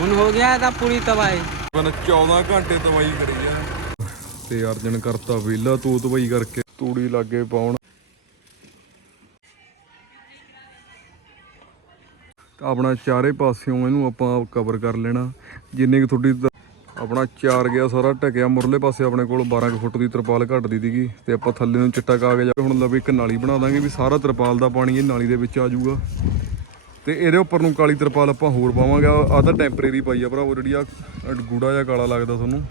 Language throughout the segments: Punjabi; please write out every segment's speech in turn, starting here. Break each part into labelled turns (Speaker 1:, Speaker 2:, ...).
Speaker 1: ਹੁਣ ਹੋ ਗਿਆ ਇਹਦਾ ਪੂਰੀ ਤਬਾਹੀ
Speaker 2: ਬਨ 14 ਘੰਟੇ ਦਵਾਈ ਕਰੀ ਆ। ਤੇ ਅਰਜਨ ਕਰਤਾ ਵਿਹਲਾ, ਤੂੰ ਦਵਾਈ ਕਰਕੇ ਤੂੜੀ ਲਾਗੇ ਪਾਉਣ। ਆਪਣਾ ਚਾਰੇ ਪਾਸਿਓਂ ਇਹਨੂੰ ਆਪਾਂ ਕਵਰ ਕਰ ਲੈਣਾ। ਜਿੰਨੇ ਕਿ ਤੁਹਾਡੀ ਆਪਣਾ ਚਾਰ ਗਿਆ ਸਾਰਾ ਢਕਿਆ, ਮੁਰਲੇ ਪਾਸੇ ਆਪਣੇ ਕੋਲ 12 ਕੁ ਫੁੱਟ ਦੀ ਤਰਪਾਲ ਘੱਟਦੀ ਸੀਗੀ। ਤੇ ਆਪਾਂ ਥੱਲੇ ਨੂੰ ਚਿੱਟਾ ਕਾਗਜ਼ ਹੁਣ ਲਵੇ ਇੱਕ ਨਾਲੀ ਬਣਾ ਦਾਂਗੇ ਵੀ ਸਾਰਾ ਤਰਪਾਲ ਦਾ ਪਾਣੀ ਇਹ ਨਾਲੀ ਦੇ ਵਿੱਚ ਆ ਜਾਊਗਾ। ਤੇ ਇਹਦੇ ਉੱਪਰ ਨੂੰ ਕਾਲੀ ਤਰਪਾਲ ਆਪਾਂ ਹੋਰ ਪਾਵਾਂਗੇ। ਆ ਤਾਂ ਟੈਂਪਰੇਰੀ ਪਾਈ ਆ ਭਰਾਵੋ ਜਿਹੜੀ ਆ ਗੂੜਾ ਜਿਹਾ ਕਾਲਾ ਲੱਗਦਾ ਤੁਹਾਨੂੰ।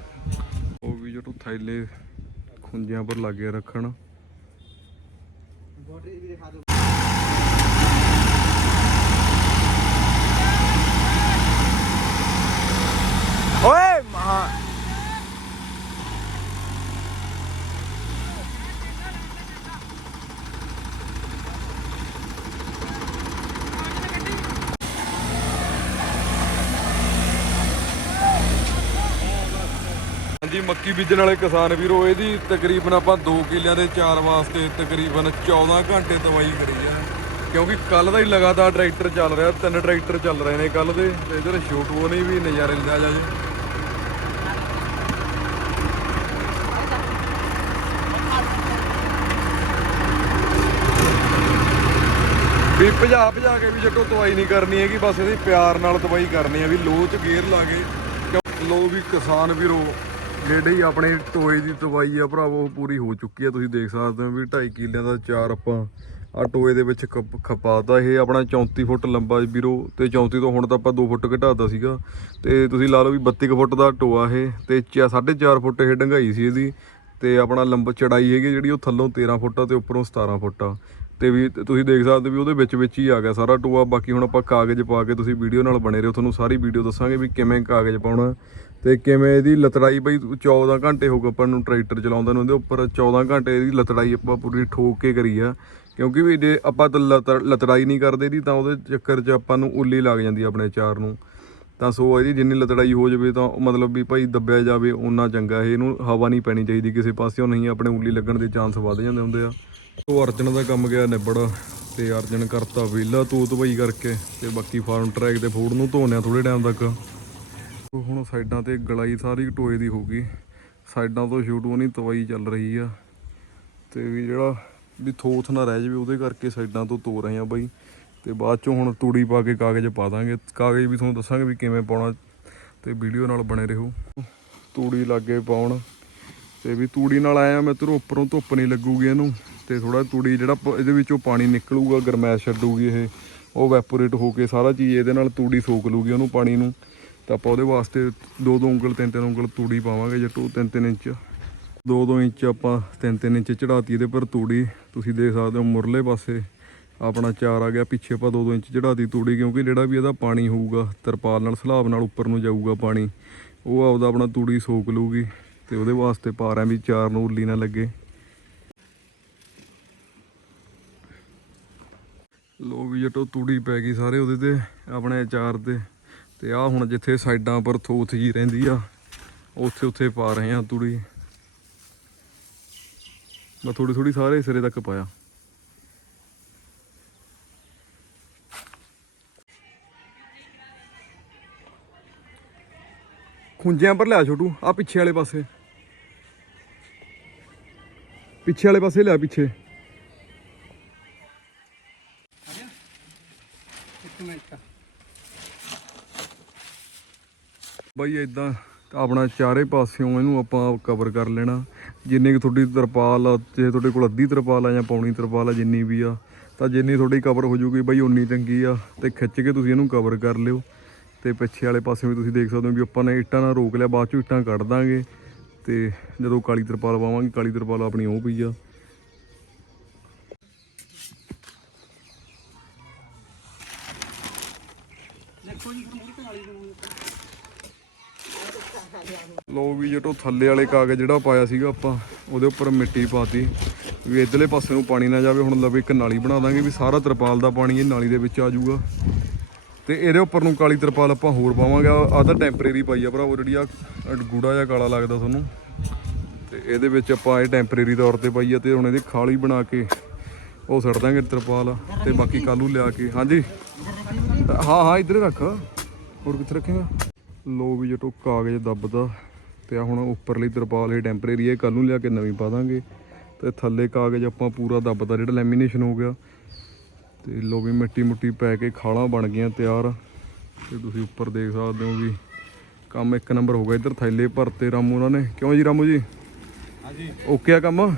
Speaker 2: ਉਹ ਵੀ ਜੋ ਥੈਲੇ ਖੁੰਝਿਆਂ ਪਰ ਲੱਗੇ ਰੱਖਣ।
Speaker 1: ਓਏ
Speaker 2: ਹਾਂਜੀ ਮੱਕੀ ਬੀਜਣ ਵਾਲੇ ਕਿਸਾਨ ਵੀਰੋ, ਇਹਦੀ ਤਕਰੀਬਨ ਆਪਾਂ 2 ਕਿੱਲਿਆਂ ਦੇ ਚਾਰ ਵਾਸਤੇ ਤਕਰੀਬਨ 14 ਘੰਟੇ ਦਵਾਈ ਕਰੀ ਆ। ਕਿਉਂਕਿ ਕੱਲ ਦਾ ਹੀ ਲਗਾਤਾਰ ਟਰੈਕਟਰ ਚੱਲ ਰਿਹਾ, ਤਿੰਨ ਟਰੈਕਟਰ ਚੱਲ ਰਹੇ ਨੇ ਕੱਲ ਦੇ, ਤੇ ਇਧਰ ਛੋਟੂ ਨੇ ਵੀ ਨਜ਼ਾਰੇ ਲਿਆ ਜਾ ਜੀ। ਵੀ ਭਜਾ ਭਜਾ ਕੇ ਵੀ ਜੱਟੋ ਦਵਾਈ ਨਹੀਂ ਕਰਨੀ ਹੈਗੀ, ਬਸ ਇਹਦੀ ਪਿਆਰ ਨਾਲ ਦਵਾਈ ਕਰਨੀ ਹੈ ਵੀ ਲੋਹ ਚ ਗੇਰ ਲਾ ਕੇ। ਕਿਉਂ? ਲੋ ਵੀ ਕਿਸਾਨ ਵੀਰੋ ਜਿਹੜੀ ਆਪਣੇ ਟੋਏ ਦੀ ਦਵਾਈ ਆ ਭਰਾਵੋ, ਉਹ ਪੂਰੀ ਹੋ ਚੁੱਕੀ ਆ। ਤੁਸੀਂ ਦੇਖ ਸਕਦੇ ਹੋ ਵੀ 2.5 ਕਿੱਲਿਆਂ ਦਾ ਚਾਰ ਆਪਾਂ ਆ ਟੋਏ ਦੇ ਵਿੱਚ ਖਪ- ਖਪਾਤਾ। ਇਹ ਆਪਣਾ 34 ਫੁੱਟ ਲੰਬਾ ਵੀਰੋ, ਤੇ 34 ਤੋਂ ਹੁਣ ਤਾਂ ਆਪਾਂ 2 ਫੁੱਟ ਘਟਾਤਾ ਸੀਗਾ। ਤੇ ਤੁਸੀਂ ਲਾ ਲਓ ਵੀ 32 ਕੁ ਫੁੱਟ ਦਾ ਟੋਆ ਇਹ, ਤੇ 4.5 ਫੁੱਟ ਇਹ ਡੰਗਾਈ ਸੀ ਇਹਦੀ। ਤੇ ਆਪਣਾ ਲੰਬ ਚੜਾਈ ਹੈਗੀ ਜਿਹੜੀ ਉਹ ਥੱਲੋਂ 13 ਫੁੱਟ ਆ ਤੇ ਉੱਪਰੋਂ 17 ਫੁੱਟ ਆ। ਤੇ ਵੀ ਤੁਸੀਂ ਦੇਖ ਸਕਦੇ ਵੀ ਉਹਦੇ ਵਿੱਚ ਵਿੱਚ ਹੀ ਆ ਗਿਆ ਸਾਰਾ ਟੋਆ। ਬਾਕੀ ਹੁਣ ਆਪਾਂ ਕਾਗਜ਼ ਪਾ ਕੇ ਤੁਸੀਂ ਵੀਡੀਓ ਨਾਲ ਬਣੇ ਰਹੋ। ਤੁਹਾਨੂੰ ਸਾਰੀ ਵੀਡੀਓ ਦੱਸਾਂਗੇ ਵੀ ਕਿਵੇਂ ਕਾਗਜ਼ ਪਾਉਣਾ ਤੇ ਕਿਵੇਂ ਇਹਦੀ ਲਤੜਾਈ ਬਈ 14 ਘੰਟੇ ਹੋ ਗਏ ਆਪਾਂ ਨੂੰ ਟਰੈਕਟਰ ਚਲਾਉਂਦੇ ਨੂੰ। ਉਹਦੇ ਉੱਪਰ 14 ਘੰਟੇ ਇਹਦੀ ਲਤੜਾਈ ਆਪਾਂ ਪੂਰੀ ਠੋਕ ਕੇ ਕਰੀ ਆ। ਕਿਉਂਕਿ ਵੀ ਜੇ ਆਪਾਂ ਤਾਂ ਲਤ- ਲਤੜਾਈ ਨਹੀਂ ਕਰਦੇ ਇਹਦੀ, ਤਾਂ ਉਹਦੇ ਚੱਕਰ 'ਚ ਆਪਾਂ ਨੂੰ ਉੱਲੀ ਲੱਗ ਜਾਂਦੀ ਆਪਣੇ ਚਾਰ ਨੂੰ। ਤਾਂ ਸੋ ਇਹਦੀ ਜਿੰਨੀ ਲਤੜਾਈ ਹੋ ਜਾਵੇ ਤਾਂ ਮਤਲਬ ਵੀ ਭਾਈ ਦੱਬਿਆ ਜਾਵੇ ਉਨਾ ਚੰਗਾ। ਇਹ ਇਹਨੂੰ ਹਵਾ ਨਹੀਂ ਪੈਣੀ ਚਾਹੀਦੀ ਕਿਸੇ ਪਾਸਿਓਂ, ਨਹੀਂ ਆਪਣੇ ਉੱਲੀ ਲੱਗਣ ਦੇ ਚਾਂਸ ਵੱਧ ਜਾਂਦੇ ਹੁੰਦੇ ਆ। ਉਹ ਅਰਜਨ ਦਾ ਕੰਮ ਗਿਆ ਨਿਬੜ ਤੇ ਅਰਜਨ ਕਰਤਾ ਵਿਹਲਾ ਤੂੰ ਤਬਈ ਕਰਕੇ ਤੇ ਬਾਕੀ ਫਾਰਮ ਟਰੈਕ 'ਤੇ ਫੂਡ ਨੂੰ ਧੋਣਿਆ ਥੋੜੇ ਟਾਈਮ ਤੱਕ। ਹੁਣ ਸਾਈਡਾਂ ਤੇ ਗਲਾਈ ਸਾਰੀ ਟੋਏ ਦੀ ਹੋ ਗਈ। ਸਾਈਡਾਂ ਤੋਂ ਸ਼ੂਟ ਉਹ ਨਹੀਂ ਤਵਾਈ ਚੱਲ ਰਹੀ ਆ। ਤੇ ਵੀ ਜਿਹੜਾ ਵੀ ਥੋਥ ਨਾ ਰਹਿ ਜਾਵੇ ਉਹਦੇ ਕਰਕੇ ਸਾਈਡਾਂ ਤੋਂ ਧੋ ਰਹੇ ਆ ਬਾਈ। ਤੇ ਬਾਅਦ ਚੋਂ ਹੁਣ ਤੂੜੀ ਪਾ ਕੇ ਕਾਗਜ਼ ਪਾ ਦਾਂਗੇ। ਕਾਗਜ਼ ਵੀ ਤੁਹਾਨੂੰ ਦੱਸਾਂਗੇ ਵੀ ਕਿਵੇਂ ਪਾਉਣਾ ਤੇ ਵੀਡੀਓ ਨਾਲ ਬਣੇ ਰਹੋ। ਤੂੜੀ ਲਾਗੇ ਪਾਉਣ। ਤੇ ਵੀ ਤੂੜੀ ਨਾਲ ਆਇਆ ਮੈਂ ਤੇਰੇ ਉੱਪਰੋਂ ਧੁੱਪ ਨਹੀਂ ਲੱਗੂਗੀ ਇਹਨੂੰ। ਤੇ ਥੋੜਾ ਤੂੜੀ ਜਿਹੜਾ ਪ- ਇਹਦੇ ਵਿੱਚੋਂ ਪਾਣੀ ਨਿਕਲੂਗਾ, ਗਰਮੈਸ਼ ਛੱਡੂਗੀ ਇਹ। ਉਹ ਵੈਪੋਰੇਟ ਹੋ ਕੇ ਸਾਰਾ ਚੀਜ਼ ਇਹਦੇ ਨਾਲ ਤੂੜੀ ਸੋਕ ਲੂਗੀ ਉਹਨੂੰ ਪਾਣੀ ਨੂੰ। ਤਾਂ ਆਪਾਂ ਉਹਦੇ ਵਾਸਤੇ ਦੋ ਦੋ ਉਂਗਲ, ਤਿੰਨ ਤਿੰਨ ਉਂਗਲ ਤੂੜੀ ਪਾਵਾਂਗੇ ਜੱਟੂ ਤਿੰਨ ਤਿੰਨ ਇੰਚ। ਦੋ ਦੋ ਇੰਚ ਆਪਾਂ ਤਿੰਨ ਤਿੰਨ ਇੰਚ ਚੜਾਤੀ ਇਹਦੇ ਪਰ ਤੂੜੀ। ਤੁਸੀਂ ਦੇਖ ਸਕਦੇ ਹੋ ਮੁਰਲੇ ਪਾਸੇ ਆਪਣਾ ਚਾਰ ਆ ਗਿਆ, ਪਿੱਛੇ ਆਪਾਂ ਦੋ ਦੋ ਇੰਚ ਚੜਾਤੀ ਤੂੜੀ, ਕਿਉਂਕਿ ਜਿਹੜਾ ਵੀ ਇਹਦਾ ਪਾਣੀ ਹੋਊਗਾ, ਤਰਪਾਲ ਨਾਲ ਸਲਾਬ ਨਾਲ ਉੱਪਰ ਨੂੰ ਜਾਊਗਾ ਪਾਣੀ, ਉਹ ਆਪਦਾ ਆਪਣਾ ਤੂੜੀ ਸੋਕ ਲੂਗੀ। ਤੇ ਉਹਦੇ ਵਾਸਤੇ ਪਾ ਰਿਆਂ ਵੀ ਚਾਰ ਨੂੰ ਉੱਲੀ ਨਾ ਲੱਗੇ ਲੋ ਵੀ ਜਟੋ ਤੂੜੀ ਪੈ ਗਈ ਸਾਰੇ ਉਹਦੇ ਤੇ, ਆਪਣੇ ਅਚਾਰ ਤੇ। ਤੇ ਆ ਹੁਣ ਜਿੱਥੇ ਸਾਈਡਾਂ ਪਰ ਥੋਥ ਜੀ ਰਹਿੰਦੀ ਆ, ਉੱਥੇ ਉੱਥੇ ਪਾ ਰਹੇ ਆ ਤੂੜੀ। ਮੈਂ ਥੋੜੀ ਥੋੜੀ ਸਾਰੇ ਸਿਰੇ ਤੱਕ ਪਾਇਆ। ਖੁੰਝਿਆਂ ਪਰ ਲਿਆ ਛੋਟੂ ਆ ਪਿੱਛੇ ਵਾਲੇ ਪਾਸੇ। ਪਿੱਛੇ ਵਾਲੇ ਪਾਸੇ ਲਿਆ ਪਿੱਛੇ। ਬਾਈ ਇਦਾਂ ਆਪਣਾ ਚਾਰੇ ਪਾਸਿਓਂ ਇਹਨੂੰ ਆਪਾਂ ਕਵਰ ਕਰ ਲੈਣਾ। ਜਿੰਨੀ ਕਿ ਤੁਹਾਡੀ ਤਰਪਾਲ ਆ, ਜੇ ਤੁਹਾਡੇ ਕੋਲ ਅੱਧੀ ਤਰਪਾਲ ਆ ਜਾਂ ਪੌਣੀ ਤਰਪਾਲ ਆ, ਜਿੰਨੀ ਵੀ ਆ, ਤਾਂ ਜਿੰਨੀ ਤੁਹਾਡੀ ਕਵਰ ਹੋ ਜੂਗੀ ਬਾਈ ਉਨੀ ਚੰਗੀ ਆ। ਤੇ ਖਿੱਚ ਕੇ ਤੁਸੀਂ ਇਹਨੂੰ ਕਵਰ ਕਰ ਲਿਓ। ਤੇ ਪਿੱਛੇ ਵਾਲੇ ਪਾਸੇ ਵੀ ਤੁਸੀਂ ਦੇਖ ਸਕਦੇ ਹੋ ਵੀ ਆਪਾਂ ਨੇ ਇੱਟਾਂ ਨਾਲ ਰੋਕ ਲਿਆ, ਬਾਅਦ ਚੋਂ ਇੱਟਾਂ ਕੱਢ ਦਾਂਗੇ। ਤੇ ਜਦੋਂ ਕਾਲੀ ਤਰਪਾਲ ਪਾਵਾਂਗੇ, ਕਾਲੀ ਤਰਪਾਲ ਆਪਣੀ ਉਹ ਪਈ ਆ। ਲੋ ਵੀ ਜਟੋ ਥੱਲੇ ਵਾਲੇ ਕਾਗਜ਼ ਜਿਹੜਾ ਪਾਇਆ ਸੀਗਾ ਆਪਾਂ, ਉਹਦੇ ਉੱਪਰ ਮਿੱਟੀ ਪਾਤੀ। ਵੀ ਇਧਰਲੇ ਪਾਸੇ ਨੂੰ ਪਾਣੀ ਨਾ ਜਾਵੇ, ਹੁਣ ਲਵੇ ਇੱਕ ਨਾਲੀ ਬਣਾ ਦਾਂਗੇ ਵੀ ਸਾਰਾ ਤਰਪਾਲ ਦਾ ਪਾਣੀ ਇਹ ਨਾਲੀ ਦੇ ਵਿੱਚ ਆ ਜਾਊਗਾ। ਤੇ ਇਹਦੇ ਉੱਪਰ ਨੂੰ ਕਾਲੀ ਤਰਪਾਲ ਆਪਾਂ ਹੋਰ ਪਾਵਾਂਗੇ। ਆ ਤਾਂ ਟੈਂਪਰੇਰੀ ਪਾਈ ਆ ਭਰਾਵੋ, ਜਿਹੜੀ ਆ ਗੂੜਾ ਜਿਹਾ ਕਾਲਾ ਲੱਗਦਾ ਤੁਹਾਨੂੰ। ਤੇ ਇਹਦੇ ਵਿੱਚ ਆਪਾਂ ਇਹ ਟੈਂਪਰੇਰੀ ਤੌਰ ਤੇ ਪਾਈ ਆ ਤੇ ਹੁਣ ਇਹਦੀ ਖਾਲੀ ਬਣਾ ਕੇ ਉਹ ਸੜ ਦਾਂਗੇ ਤਰਪਾਲ। ਤੇ ਬਾਕੀ ਕਾਲੂ ਲਿਆ ਕੇ। ਹਾਂਜੀ। ਹਾਂ ਹਾਂ, ਇੱਧਰ ਰੱਖ। ਹੋਰ ਕਿੱਥੇ ਰੱਖੇਗਾ? ਲੋ ਵੀ ਜਟੋ ਕਾਗਜ਼ ਦੱਬਦਾ ਤੇ ਆ ਹੁਣ ਉੱਪਰਲੀ ਤਰਪਾਲ ਇਹ ਟੈਂਪਰੇਰੀ ਹੈ ਕੱਲ ਨੂੰ ਲਿਆ ਕੇ ਨਵੀਂ ਪਾ ਦਾਂਗੇ। ਤੇ ਥੱਲੇ ਕਾਗਜ਼ ਆਪਾਂ ਪੂਰਾ ਦੱਬਦਾ ਜਿਹੜਾ ਲੈਮੀਨੇਸ਼ਨ ਹੋ ਗਿਆ। ਤੇ ਲੋ ਵੀ ਮਿੱਟੀ ਮੁੱਟੀ ਪੈ ਕੇ ਖਾਲਾਂ ਬਣ ਗਈਆਂ ਤਿਆਰ। ਤੇ ਤੁਸੀਂ ਉੱਪਰ ਦੇਖ ਸਕਦੇ ਹੋ ਵੀ ਕੰਮ ਇੱਕ ਨੰਬਰ ਹੋ ਗਿਆ ਇੱਧਰ ਥੈਲੇ ਭਰਤੇ ਰਾਮੂ ਉਹਨਾਂ ਨੇ। ਕਿਉਂ ਜੀ ਰਾਮੂ ਜੀ?
Speaker 1: ਹਾਂਜੀ।
Speaker 2: ਓਕੇ ਆ ਕੰਮ?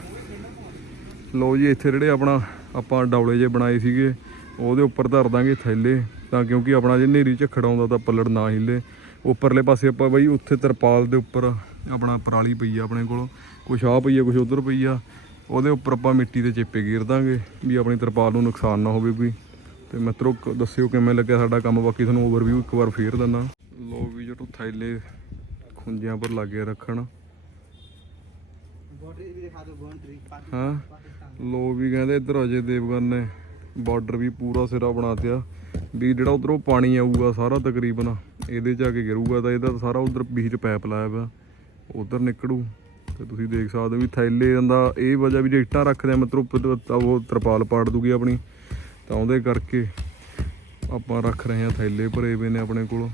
Speaker 2: ਲੋ ਜੀ ਇੱਥੇ ਜਿਹੜੇ ਆਪਣਾ ਆਪਾਂ ਡੌਲੇ ਜੇ ਬਣਾਏ ਸੀਗੇ ਉਹਦੇ ਉੱਪਰ ਧਰ ਦਾਂਗੇ ਥੈਲੇ ਤਾਂ ਕਿਉਂਕਿ ਆਪਣਾ ਜੇ ਨੇਰੀ ਝੱਖੜ ਆਉਂਦਾ ਤਾਂ ਪੱਲੜ ਨਾ ਹਿੱਲੇ। ਉੱਪਰਲੇ ਪਾਸੇ ਆਪਾਂ ਬਈ ਉੱਥੇ ਤਰਪਾਲ ਦੇ ਉੱਪਰ ਆਪਣਾ ਪਰਾਲੀ ਪਈ ਆ ਆਪਣੇ ਕੋਲ ਕੁਛ ਆ ਪਈ ਆ ਕੁਛ ਉਧਰ ਪਈ ਆ ਉਹਦੇ ਉੱਪਰ ਆਪਾਂ ਮਿੱਟੀ ਦੇ ਚੇਪੇ ਗੇਰ ਦਾਂਗੇ ਵੀ ਆਪਣੀ ਤਰਪਾਲ ਨੂੰ ਨੁਕਸਾਨ ਨਾ ਹੋਵੇ ਕੋਈ। ਤੇ ਮਿੱਤਰੋ ਦੱਸਿਓ ਕਿਵੇਂ ਲੱਗਿਆ ਸਾਡਾ ਕੰਮ ਬਾਕੀ ਤੁਹਾਨੂੰ ਓਵਰਵਿਊ ਇੱਕ ਵਾਰ ਫੇਰ ਦਿੰਦਾ। ਲੋ ਵੀ ਜਟੂ ਥੈਲੇ ਖੁੰਝਿਆਂ ਪਰ ਲਾਗੇ ਰੱਖਣ।
Speaker 1: ਬਾਰਡਰ ਵੀ ਦਿਖਾ ਦਿਓ ਬਾਉਂਡਰੀ
Speaker 2: ਹਾਂ। ਲੋ ਵੀ ਕਹਿੰਦੇ ਇੱਧਰ ਅਜੇ ਦੇਵਗਨ ਨੇ ਬਾਰਡਰ ਵੀ ਪੂਰਾ ਸਿਰਾ ਬਣਾ ਦਿਆ ਵੀ ਜਿਹੜਾ ਉਧਰੋਂ ਪਾਣੀ ਆਊਗਾ ਸਾਰਾ ਤਕਰੀਬਨ ਇਹਦੇ ਚ ਆ ਕੇ ਗਿਰੂਗਾ ਤਾਂ ਇਹਦਾ ਸਾਰਾ ਉਧਰ ਵਿੱਚ ਪੈਪ ਲਾਇਆ ਵਾ ਉਧਰ ਨਿਕੜੂ ਤੇ ਤੁਸੀਂ ਦੇਖ ਸਕਦੇ ਹੋ ਵੀ ਥੈਲੇ ਦਾ ਇਹ ਵਜ੍ਹਾ ਵੀ ਜੇ ਇੱਟਾਂ ਰੱਖਦੇ ਆ, ਮਤਲਬ ਤਾਂ ਉਹ ਤਰਪਾਲ ਪਾੜ ਦੂਗੀ ਆਪਣੀ। ਤਾਂ ਉਹਦੇ ਕਰਕੇ ਆਪਾਂ ਰੱਖ ਰਹੇ ਹਾਂ ਥੈਲੇ ਭਰੇ ਪਏ ਨੇ ਆਪਣੇ ਕੋਲ।